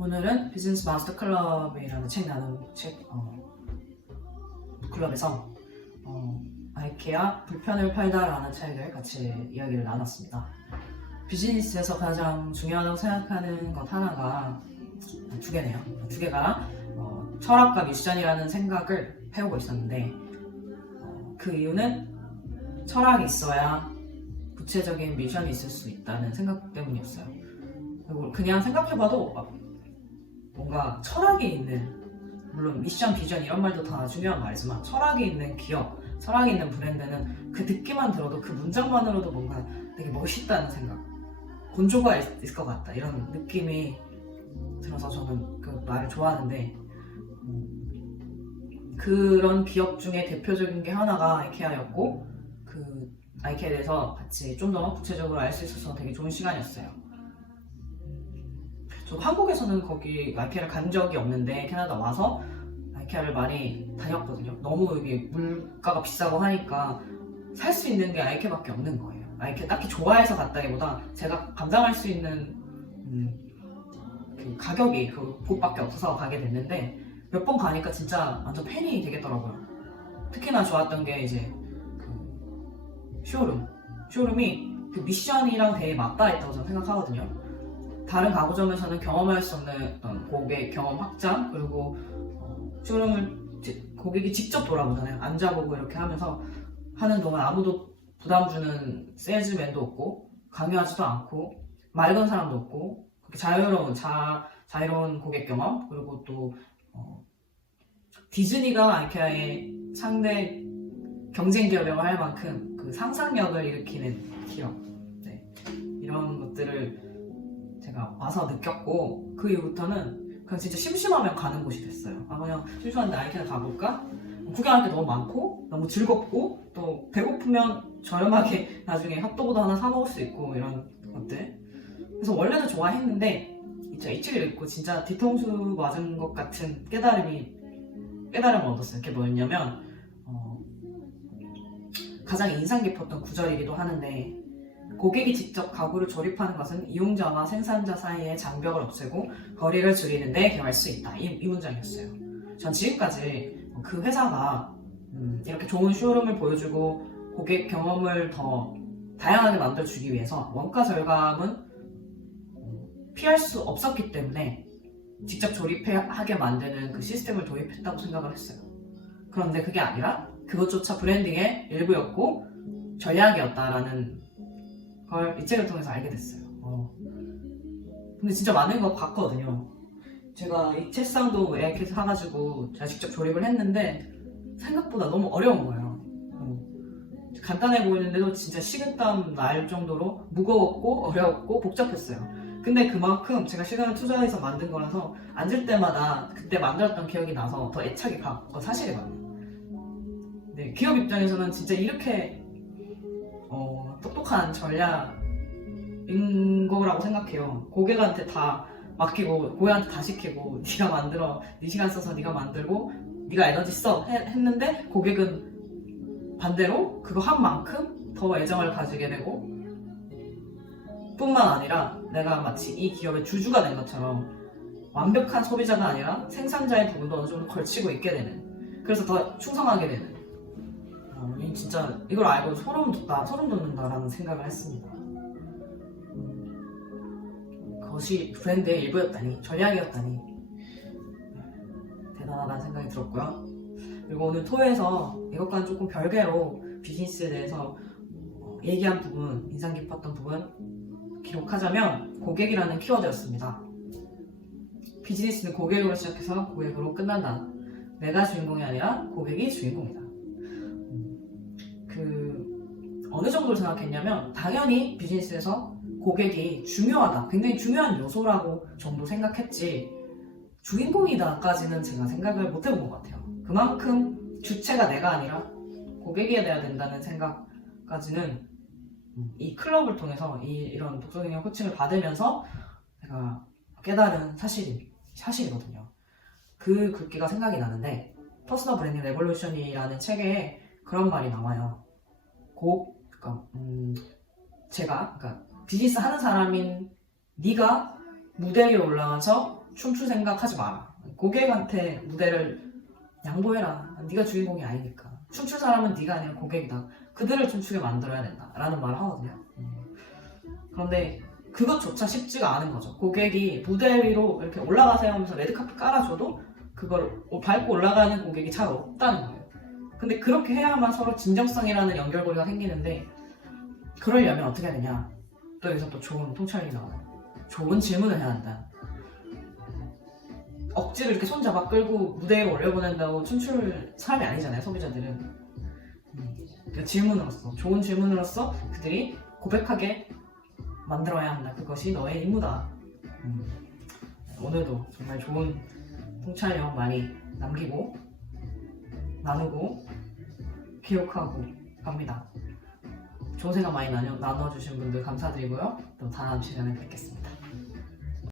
오늘은 비즈니스 마스터 클럽이라는 책 나눔 책 어, 클럽에서 어, 아이케아 불편을 팔다라는 책을 같이 이야기를 나눴습니다. 비즈니스에서 가장 중요하다고 생각하는 것 하나가 두 개네요. 두 개가 어, 철학과 미션이라는 생각을 해오고 있었는데 어, 그 이유는 철학이 있어야 구체적인 미션이 있을 수 있다는 생각 때문이었어요. 그리고 그냥 생각해봐도 막 뭔가 철학이 있는 물론 미션, 비전 이런 말도 다 중요한 말이지만 철학이 있는 기업, 철학이 있는 브랜드는 그 듣기만 들어도 그 문장만으로도 뭔가 되게 멋있다는 생각, 곤조가 있- 있을 것 같다 이런 느낌이 들어서 저는 그 말을 좋아하는데 음, 그런 기업 중에 대표적인 게 하나가 아이케아였고 그 아이케아에 대해서 같이 좀 더 구체적으로 알 수 있어서 되게 좋은 시간이었어요. 저 한국에서는 거기 아이케아를 간 적이 없는데 캐나다 와서 아이케아를 많이 다녔거든요. 너무 이게 물가가 비싸고 하니까 살 수 있는 게 아이케아밖에 없는 거예요. 아이케아 딱히 좋아해서 갔다기보다 제가 감당할 수 있는 음, 그 가격이 그곳밖에 없어서 가게 됐는데 몇 번 가니까 진짜 완전 팬이 되겠더라고요. 특히나 좋았던 게 이제 그 쇼룸. 쇼룸이 그 미션이랑 되게 맞닿아 있다고 저는 생각하거든요. 다른 가구점에서는 경험할 수 없는 고객 경험 확장 그리고 어, 쇼룸을 지- 고객이 직접 돌아보잖아요. 앉아보고 이렇게 하면서 하는 동안 아무도 부담 주는 세일즈맨도 없고 강요하지도 않고 맑은 사람도 없고 그렇게 자유로운 자, 자유로운 고객 경험 그리고 또 어, 디즈니가 아이케아의 상대 경쟁 기업이라고 할 만큼 그 상상력을 일으키는 기업 네. 이런 것들을 제가 와서 느꼈고 그 이후부터는 그냥 진짜 심심하면 가는 곳이 됐어요. 아 그냥 심심한데 아이케아 가볼까? 구경할 게 너무 많고 너무 즐겁고 또 배고프면 저렴하게 나중에 핫도그도 하나 사 먹을 수 있고 이런 것들. 그래서 원래는 좋아했는데 진짜 이 책을 읽고 진짜 뒤통수 맞은 것 같은 깨달음이 깨달음을 얻었어요. 그게 뭐였냐면 어, 가장 인상 깊었던 구절이기도 하는데 고객이 직접 가구를 조립하는 것은 이용자와 생산자 사이의 장벽을 없애고 거리를 줄이는 데 기여할 수 있다. 이, 이 문장이었어요. 전 지금까지 그 회사가 음, 이렇게 좋은 쇼룸을 보여주고 고객 경험을 더 다양하게 만들어주기 위해서 원가 절감은 음, 피할 수 없었기 때문에 직접 조립하게 만드는 그 시스템을 도입했다고 생각을 했어요. 그런데 그게 아니라 그것조차 브랜딩의 일부였고 전략이었다라는 걸 이 책을 통해서 알게 됐어요. 어. 근데 진짜 많은 거 봤거든요. 제가 이 책상도 이렇게 사가지고 제가 직접 조립을 했는데 생각보다 너무 어려운 거예요. 어. 간단해 보이는데도 진짜 식은땀 날 정도로 무거웠고 어려웠고 복잡했어요. 근데 그만큼 제가 시간을 투자해서 만든 거라서 앉을 때마다 그때 만들었던 기억이 나서 더 애착이 가. 그건 사실이거든요. 네, 기업 입장에서는 진짜 이렇게 어, 똑똑한 전략인 거라고 생각해요. 고객한테 다 맡기고 고객한테 다 시키고 네가 만들어, 네 시간 써서 네가 만들고 네가 에너지 써 해- 했는데 고객은 반대로 그거 한 만큼 더 애정을 가지게 되고 뿐만 아니라 내가 마치 이 기업의 주주가 된 것처럼 완벽한 소비자가 아니라 생산자의 부분도 어느 정도 걸치고 있게 되는 그래서 더 충성하게 되는 어, 이 진짜 이걸 알고 소름 돋다 소름 돋는다라는 생각을 했습니다 음, 그것이 브랜드의 일부였다니 전략이었다니 대단하다는 생각이 들었고요 그리고 오늘 토에서 이것과는 조금 별개로 비즈니스에 대해서 어, 얘기한 부분 인상 깊었던 부분 기록하자면 고객이라는 키워드였습니다. 비즈니스는 고객으로 시작해서 고객으로 끝난다. 내가 주인공이 아니라 고객이 주인공이다. 어느 정도로 생각했냐면 당연히 비즈니스에서 고객이 중요하다. 굉장히 중요한 요소라고 정도 생각했지 주인공이다까지는 제가 생각을 못 해본 것 같아요. 그만큼 주체가 내가 아니라 고객이 돼야 된다는 생각까지는 음, 이 클럽을 통해서 이, 이런 독서경영 코칭을 받으면서 제가 깨달은 사실이, 사실이거든요. 그 글귀가 생각이 나는데 퍼스널 브랜딩 레볼루션이라는 책에 그런 말이 나와요. 곧, 그러니까, 음, 제가, 그러니까 비즈니스 하는 사람인 네가 무대 위에 올라가서 춤출 생각 하지 마라. 고객한테 무대를 양보해라. 네가 주인공이 아니니까. 춤출 사람은 네가 아니라 고객이다. 그들을 춤추게 만들어야 된다. 라는 말을 하거든요. 음. 그런데 그것조차 쉽지가 않은 거죠. 고객이 무대 위로 이렇게 올라가세요 하면서 레드카펫 깔아줘도 그걸 밟고 올라가는 고객이 잘 없다는 거예요. 근데 그렇게 해야만 서로 진정성이라는 연결고리가 생기는데 그러려면 어떻게 해야 되냐? 또 여기서 또 좋은 통찰이 나와요. 좋은 질문을 해야 한다. 억지로 이렇게 손 잡아 끌고 무대에 올려보낸다고 춤출 사람이 아니잖아요, 소비자들은. 음, 그러니까 질문으로서, 좋은 질문으로서 그들이 고백하게 만들어야 한다. 그것이 너의 임무다. 음, 오늘도 정말 좋은 통찰력 많이 남기고, 나누고, 기록하고 갑니다. 좋은 생각 많이 나눠, 나눠주신 분들 감사드리고요. 또 다음 시간에 뵙겠습니다.